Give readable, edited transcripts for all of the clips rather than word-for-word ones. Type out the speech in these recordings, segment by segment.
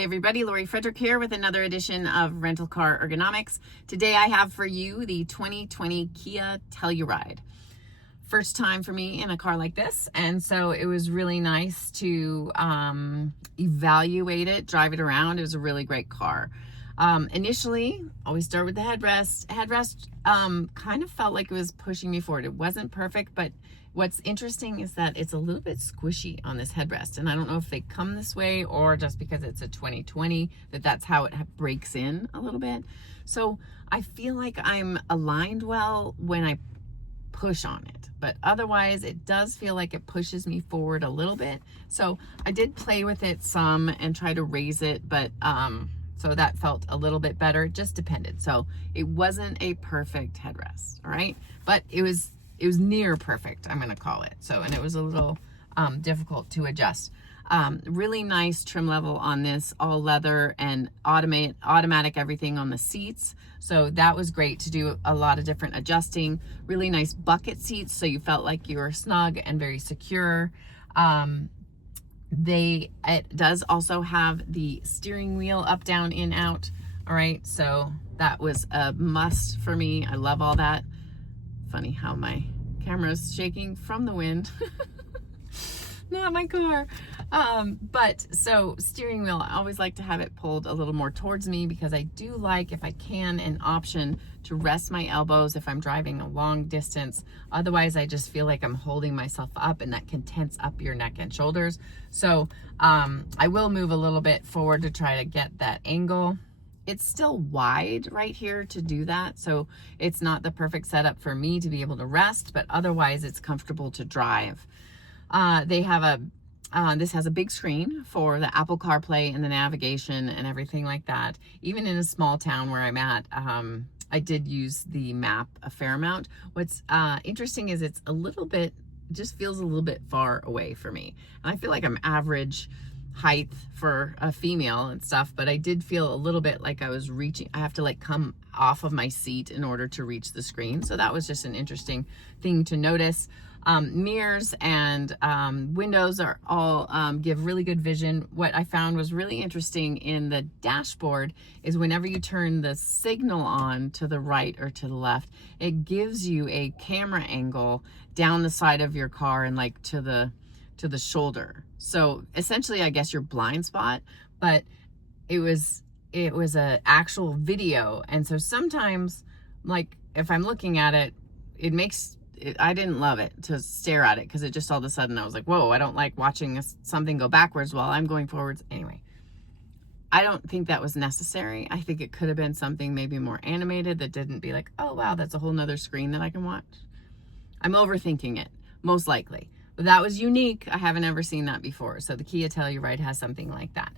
Hey everybody, Lori Frederick here with another edition of Rental Car Ergonomics. Today I have for you the 2020 Kia Telluride. First time for me in a car like this, and so it was really nice to evaluate it, drive it around. It was a really great car. Initially, always start with the headrest. Headrest kind of felt like it was pushing me forward. It wasn't perfect, but what's interesting is that it's a little bit squishy on this headrest, and I don't know if they come this way or just because it's a 2020 that's how it breaks in a little bit. So I feel like I'm aligned well when I push on it, but otherwise it does feel like it pushes me forward a little bit. So I did play with it some and try to raise it, but so that felt a little bit better. It just depended. So it wasn't a perfect headrest, all right, but it was near perfect, I'm gonna call it. So, and it was a little difficult to adjust. Really nice trim level on this, all leather and automatic everything on the seats. So that was great to do a lot of different adjusting. Really nice bucket seats, so you felt like you were snug and very secure. It does also have the steering wheel up, down, in, out. All right, so that was a must for me. I love all that. Funny how my camera's shaking from the wind. Not my car. But so steering wheel, I always like to have it pulled a little more towards me because I do like, if I can, an option to rest my elbows if I'm driving a long distance. Otherwise, I just feel like I'm holding myself up, and that can tense up your neck and shoulders. So I will move a little bit forward to try to get that angle. It's still wide right here to do that, so it's not the perfect setup for me to be able to rest, but otherwise it's comfortable to drive. They have this has a big screen for the Apple CarPlay and the navigation and everything like that. Even in a small town where I'm at, I did use the map a fair amount. What's interesting is it's a little bit, just feels a little bit far away for me. And I feel like I'm average height for a female and stuff, but I did feel a little bit like I was reaching. I have to like come off of my seat in order to reach the screen. So that was just an interesting thing to notice. Mirrors and windows are all give really good vision. What I found was really interesting in the dashboard is whenever you turn the signal on to the right or to the left, it gives you a camera angle down the side of your car and like to the shoulder. So essentially, I guess your blind spot, but it was a actual video. And so sometimes, like if I'm looking at it, I didn't love it to stare at it because it just all of a sudden I was like, whoa, I don't like watching something go backwards while I'm going forwards. Anyway, I don't think that was necessary. I think it could have been something maybe more animated that didn't be like, oh wow, that's a whole nother screen that I can watch. I'm overthinking it, most likely. But that was unique. I haven't ever seen that before. So the Kia Telluride has something like that.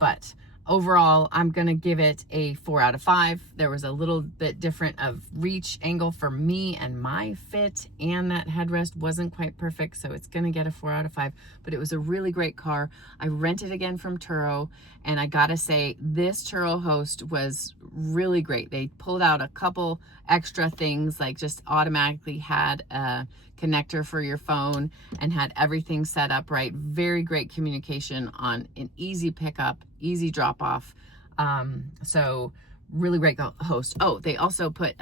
But overall, I'm gonna give it a 4 out of 5. There was a little bit different of reach angle for me and my fit, and that headrest wasn't quite perfect, so it's gonna get a 4 out of 5, but it was a really great car. I rented again from Turo, and I gotta say, this Turo host was really great. They pulled out a couple extra things, like just automatically had a connector for your phone and had everything set up right. Very great communication on an easy pickup, easy drop off. So really great host. Oh, they also put,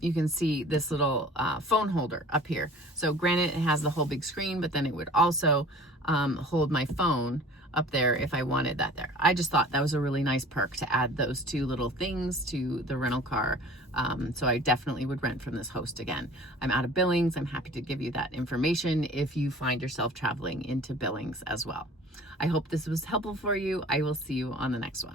you can see this little phone holder up here. So granted, it has the whole big screen, but then it would also hold my phone up there if I wanted that there. I just thought that was a really nice perk to add those two little things to the rental car. So I definitely would rent from this host again. I'm out of Billings. I'm happy to give you that information if you find yourself traveling into Billings as well. I hope this was helpful for you. I will see you on the next one.